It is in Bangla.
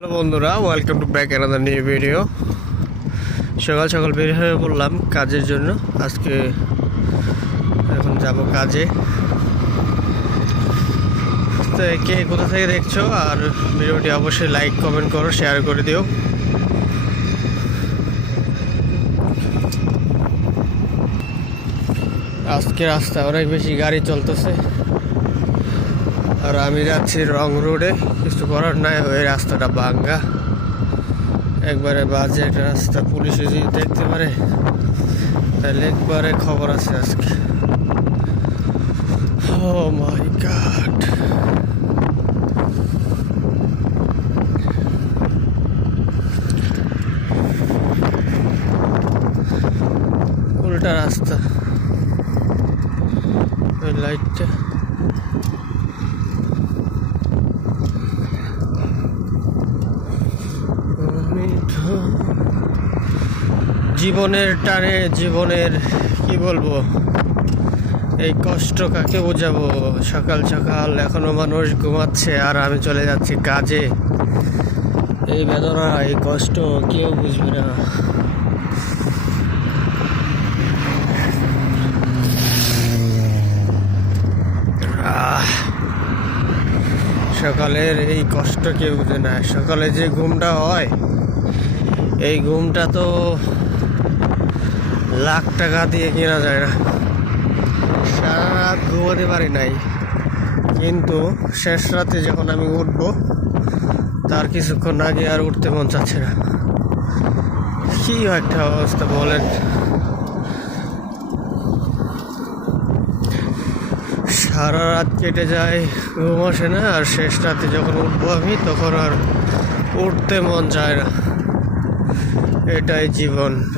হ্যালো বন্ধুরা welcome to back another new video সকাল সকাল বের হয়ে পড়লাম কাজের জন্য। আজকে এখন যাব কাজে। তো কে কোথা থেকে দেখছ? আর ভিডিওটি অবশ্যই লাইক কমেন্ট করো শেয়ার করে দিও। আজকে রাস্তায় অনেক বেশি গাড়ি চলতেছে। আর আমি যাচ্ছি রং রোডে। কিছু করার নাই, ওই রাস্তাটা ভাঙ্গা। একবারে বাজে একটা রাস্তা, পুলিশে যদি দেখতে পারে, তাহলে একবারে খবর আছে আজকে। ও মাই গড উল্টা রাস্তা। ওই লাইটটা আমি তো জীবনের টানে জীবনের, কি বলব, এই কষ্ট কাকে বোঝাবো? সকাল সকাল এখনও মানুষ ঘুমাচ্ছে আর আমি চলে যাচ্ছি কাজে। এই বেদনা, এই কষ্ট কেউ বুঝবে না। সকালের এই কষ্ট কেউ বুঝে না। সকালে যে ঘুমটা হয়, এই ঘুমটা তো লাখ টাকা দিয়ে কেনা যায় না। সারা রাত ঘুমাতে পারি নাই। কিন্তু শেষ রাতে যখন আমি উঠবো, তার কিছুক্ষণ আগে আর উঠতে মন চাচ্ছে না। কি একটা অবস্থা বলেন। সারা রাত কেটে যায়, ঘুম আসে না, আর শেষ রাতে যখন উঠবো আমি, তখন আর উঠতে মন চায় না। এটাই জীবন।